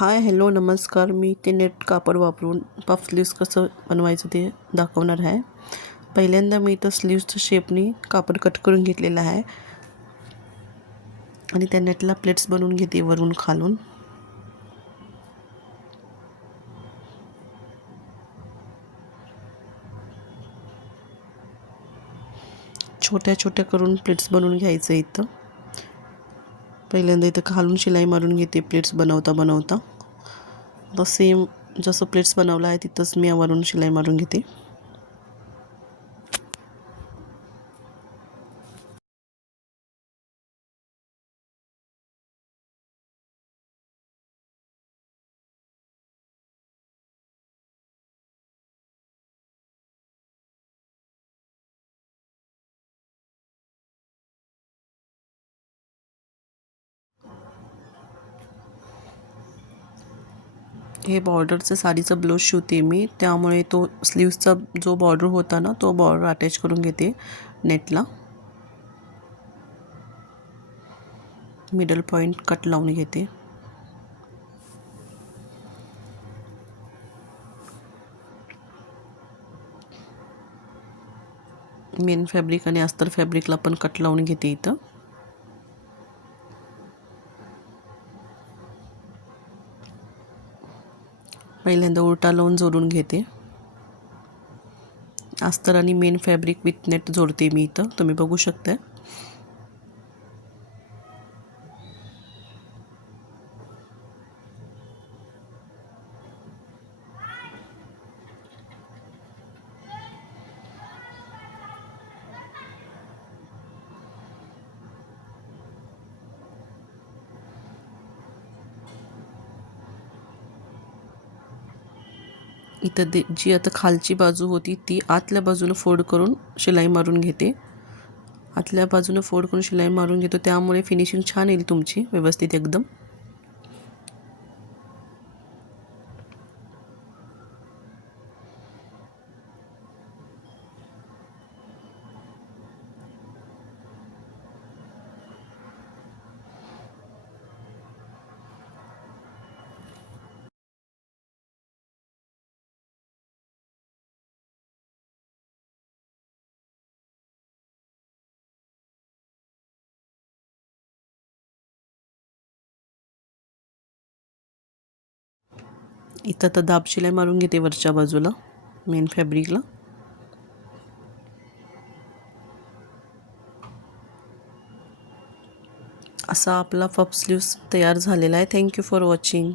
Hi hello नमस्कार. मी ते net कापड वापरून पफ स्लीव्स कसं बनवायचं ते दाखवणार आहे. पहिल्यांदा मी इथं स्लीव्सच्या शेपनी कापड कट करून घेतलेलं आहे आणि त्या नेटला प्लेट्स बनवून घेते वरून खालून. छोट्या छोट्या करून प्लेट्स बनवून घ्यायचं. इथं पहिल्यांदा इथं खालून शिलाई मारून घेते प्लेट्स बनवता बनवता. तर सेम जसं प्लेट्स बनवलं आहे तिथंच मी वरून शिलाई मारून घेते. हे बॉर्डरचं साडीचं ब्लाऊज शिवते मी, त्यामुळे तो स्लीव्सचा जो बॉर्डर होता ना तो बॉर्डर अटॅच करून घेते नेटला. मिडल पॉइंट कट लावून घेते. मेन फॅब्रिक आणि अस्तर फॅब्रिकला पण कट लावून घेते. इथं पहिल्यांदा उलटा लावून जोडून घेते. अस्तर आणि मेन फॅब्रिक विथ नेट जोडते मी. इथं तुम्ही बघू शकता. इथं जी आता खालची बाजू होती ती आतल्या बाजूने फोल्ड करून शिलाई मारून घेते. आतल्या बाजूने फोल्ड करून शिलाई मारून घेतो, त्यामुळे फिनिशिंग छान येईल तुमची व्यवस्थित एकदम. इथं तर दाब शिलाई मारून घेते वरच्या बाजूला मेन फॅब्रिकला. असा आपला पफ स्लीव्स तयार झालेला आहे. Thank you for watching.